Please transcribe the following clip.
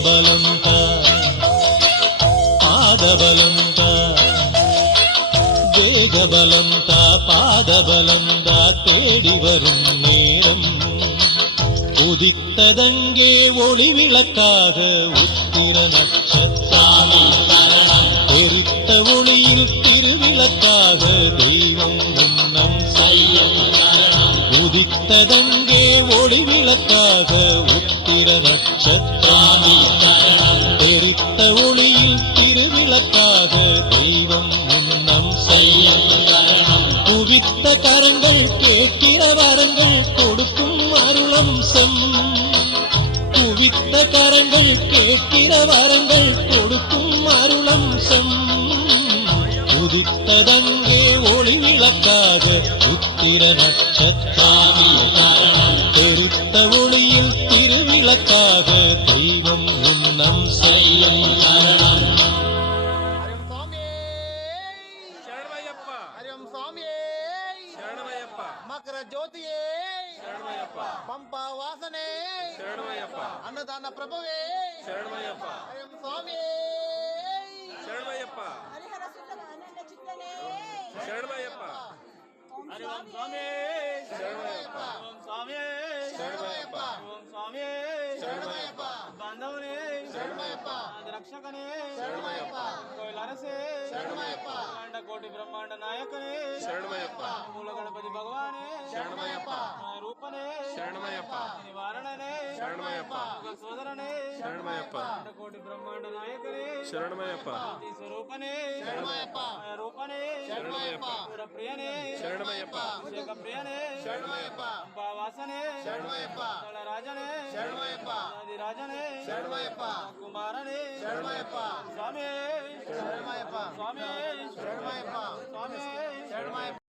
தேகபலந்த பாதபலந்த தேகபலந்த பாதபலந்த தேடி வரும் நேரம் உதித்ததங்கே ஒளி விளக்காக உத்திர நட்சத்திரம் எரித்த ஒளியில் திருவிளக்காக தெய்வம் முன்னம் செல்லும் உதித்ததங்கே ஒளி விளக்காக உத்திர நட்சத்திரம் எரித்த ஒளியில் திருவிளக்காக தெய்வம் முன்னம் செல்லும் குவித்த கரங்கள் கேட்கிற வரங்கள் கொடுக்கும் அருளம்சம் குவித்த கரங்கள் கேட்கிற வரங்கள் கொடுக்கும் அருளம்சம் உதித்ததங்கே ஒளி விளக்காக உத்திர நட்சத்திரம் பெருத்த ஒளியில் திருவிளக்காக தெய்வம் உன்னம் செல்லும் ಮಕರ ಜ್ಯೋತಿಯೇ ಪಂಪ ವಾಸನೆ ಅನ್ನದಾನ ಪ್ರಭುವೇ ಹರಿಂ ಸ್ವಾಮಿಯೇ ಹರಿಹರ ಸುಂದರ ಅನಂತ ಚಿತ್ತನೇ ಶರಣಮಯ್ಯಪ್ಪ ಹರಿಂ ಸ್ವಾಮಿ ಶರಣಮಯ್ಯಪ್ಪ ಓಂ ಸ್ವಾಮಿ ಶರಣಮಯ್ಯಪ್ಪ ಓಂ ಸ್ವಾಮಿ ಶರಣಮಯ್ಯಪ್ಪ ಬಾಂಧವನೇ ಶರಣಮಯ್ಯಪ್ಪ ರಕ್ಷಕನೇ ಶರಣಮಯ್ಯಪ್ಪ ಕೊಯ್ಲರಸೆ ಶರಣಮಯ್ಯಪ್ಪ ಬ್ರಹ್ಮಾಂಡ ಕೋಟಿ ಬ್ರಹ್ಮಾಂಡ ನಾಯಕನೇ ಶರಣಮಯ್ಯಪ್ಪ ಮೂಲ ಗಣಪತಿ ಭಗವಾನೇ ಶರಣಮಯ್ಯಪ್ಪ ರೂಪನೇ ಶರಣಮಯ್ಯಪ್ಪ ನಿವಾರಣನೇ ಶರಣಮಯ್ಯಪ್ಪ ಸೋದರನೇ ಶರಣಮಯ್ಯಪ್ಪ ಕೋಟಿ ಬ್ರಹ್ಮಾಂಡ ನಾಯಕನೇ ಶರಣಮಯ್ಯಪ್ಪ ಸ್ವರೂಪನೇ ಶರಣಮಯ್ಯಪ್ಪ ರೂಪನೇ ಶರಣಮಯ್ಯಪ್ಪ ಪ್ರಿಯನೇ ಶರಣಮಯ್ಯಪ್ಪ ಅಭಿಷೇಕ ಪ್ರಿಯನೇ ಶರಣಮಯ್ಯಪ್ಪ ವಾಸನೆ ಶರಣಮಯ್ಯಪ್ಪ ರಾಜನೇ ಶರಣಮಯ್ಯಪ್ಪ ರಾಜನೇ ಶರಣಮಯ್ಯಪ್ಪ ಕುಮಾರನೇ ಶರಣಮಯ್ಯಪ್ಪ ಸ್ವಾಮಿ ಶರಣಮಯ್ಯಪ್ಪ ಸ್ವಾಮಿ ಶರಣಮಯ್ಯಪ್ಪ ಸ್ವಾಮಿ ಶರಣಮಯ್ಯಪ್ಪ